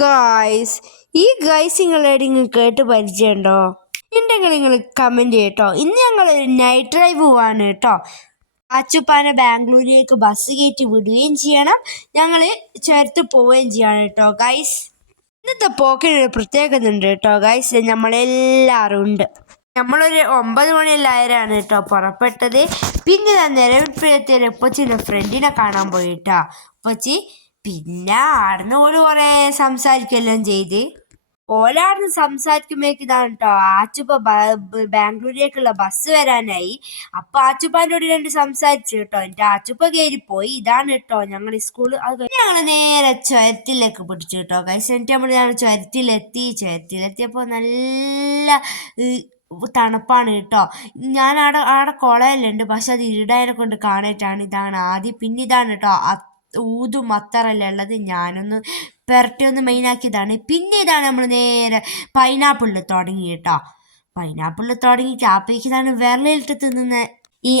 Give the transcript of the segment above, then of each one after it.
Guys ഈ guys നിങ്ങളെവിടെയെങ്കിലും കേട്ട് പരിചയമുണ്ടോ? ഉണ്ടെങ്കിൽ നിങ്ങൾ കമൻറ്റ് ചെയ്യട്ടോ. ഇന്ന് ഞങ്ങളൊരു നൈറ്റ് ഡ്രൈവ് പോവാണ് കേട്ടോ. ആച്ചുപ്പാനെ ബാംഗ്ലൂരിലേക്ക് ബസ് കയറ്റി വിടുകയും ചെയ്യണം, ഞങ്ങൾ ചേർത്ത് പോവുകയും ചെയ്യണം കേട്ടോ ഗൈസ്. ഇന്നത്തെ പോക്കിനൊരു പ്രത്യേകത ഉണ്ട് കേട്ടോ ഗൈസ്. നമ്മളെല്ലാവരും ഉണ്ട്. നമ്മളൊരു 9 മണിയെല്ലാവരാണ് കേട്ടോ പുറപ്പെട്ടത്. പിന്നെ ഞാൻ നിലവിൽപ്പുഴത്തേന് ഉപ്പച്ചിൻ്റെ ഫ്രണ്ടിനെ കാണാൻ പോയിട്ടാ ഉപ്പച്ചി. പിന്നെ ആടുന്ന് ഓല് കുറേ സംസാരിക്കുകയെല്ലാം ചെയ്ത് ഓലാടുന്ന് സംസാരിക്കുമ്പോഴേക്ക് ഇതാണ് കേട്ടോ ആച്ചുപ്പ ബാംഗ്ലൂരിലേക്കുള്ള ബസ് വരാനായി. അപ്പൊ ആച്ചുപ്പാൻ്റെ രണ്ട് സംസാരിച്ചു കേട്ടോ. എൻ്റെ ആച്ചുപ്പ കയറിപ്പോയി. ഇതാണ് കേട്ടോ ഞങ്ങൾ സ്കൂൾ. അത് ഞങ്ങൾ നേരെ ചുരത്തിലേക്ക് പിടിച്ചു കേട്ടോ ഗൈസ്. എന്നിട്ട് ഞങ്ങൾ ചുരത്തിലെത്തിയപ്പോൾ നല്ല തണുപ്പാണ് കേട്ടോ. ഞാൻ ആടെ കുളയല്ലുണ്ട്, പക്ഷെ അത് ഇരുടായതിനെ കൊണ്ട് കാണാനായിട്ടാണ്. ഇതാണ് ആദ്യം. പിന്നെ ഇതാണ് കേട്ടോ ഊതും അത്തറല്ല ഉള്ളത്. ഞാനൊന്ന് പെരട്ടിയൊന്ന് മെയിനാക്കിയതാണ്. പിന്നെ ഇതാണ് നമ്മൾ നേരെ പൈനാപ്പിളിൽ തുടങ്ങി കേട്ടോ. പൈനാപ്പിളിൽ തുടങ്ങി കാപ്പയ്ക്ക് ഇതാണ് വിരലിട്ട് തിന്നുന്ന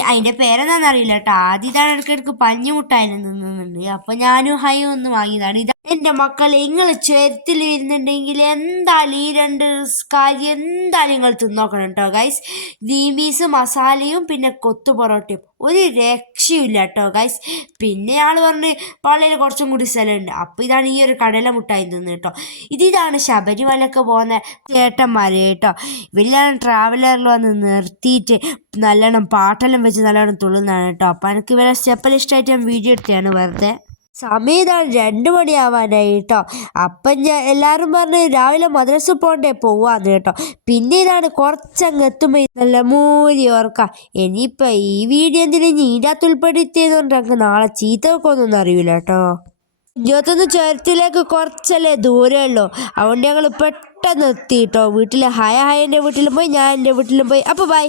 അതിൻ്റെ പേരെന്താണെന്ന് അറിയില്ല കേട്ടോ. ആദ്യം ഇതാണ് ഇടയ്ക്കിടയ്ക്ക് പഞ്ഞുമുട്ടായാലും തിന്നുന്നുണ്ട്. അപ്പം ഞാനും ഹൈ ഒന്ന് വാങ്ങിയതാണ്. ഇത് എൻ്റെ മക്കളെ, നിങ്ങൾ ചുരത്തിൽ വരുന്നുണ്ടെങ്കിൽ എന്തായാലും ഈ രണ്ട് കാര്യം എന്തായാലും നിങ്ങൾ തിന്നോക്കണം കേട്ടോ ഗൈസ്. ഗ്രീൻ പീസ് മസാലയും പിന്നെ കൊത്തു പൊറോട്ടയും ഒരു രക്ഷയില്ല കേട്ടോ ഗൈസ്. പിന്നെ ആൾ പറഞ്ഞ് പള്ളിയിൽ കുറച്ചും കൂടി സ്ഥലമുണ്ട്. അപ്പോൾ ഇതാണ് ഈ ഒരു കടല മുട്ടായി തിന്ന് കേട്ടോ. ഇതാണ് ശബരിമലക്ക് പോകുന്ന ചേട്ടന്മാർ കേട്ടോ. ഇവരെല്ലാം ട്രാവലറിൽ വന്ന് നിർത്തിയിട്ട് നല്ലോണം പാട്ടെല്ലാം വെച്ച് നല്ലോണം തുള്ളുന്നതാണ് കേട്ടോ. അപ്പം എനിക്ക് ഇവരെ സ്റ്റെപ്പെല്ലാം ഇഷ്ടമായിട്ട് ഞാൻ വീഡിയോ എടുത്തതാണ് വെറുതെ. സമയം ഇതാണ് 2 മണിയാവാനായി കേട്ടോ. അപ്പം ഞാൻ എല്ലാവരും പറഞ്ഞ് രാവിലെ മദ്രസ പോവാന്ന് കേട്ടോ. പിന്നെ ഇതാണ് കുറച്ചങ്ങ് എത്തുമ്പോൾ നല്ല മൂരി ഓർക്കാം. ഇനിയിപ്പോൾ ഈ വീഡിയോ എന്തിനും ഇതിനകത്ത് ഉൾപ്പെടുത്തിയതുകൊണ്ട് എനിക്ക് നാളെ ചീത്ത വെക്കൊന്നും അറിയില്ല കേട്ടോ. 21 ചുരത്തിലേക്ക് കുറച്ചല്ലേ ദൂരമുള്ളൂ. അതുകൊണ്ട് ഞങ്ങൾ പെട്ടെന്ന് എത്തി കേട്ടോ വീട്ടിൽ. ഹായൻ്റെ വീട്ടിലും പോയി, ഞാൻ എൻ്റെ വീട്ടിലും പോയി. അപ്പോൾ ബൈ.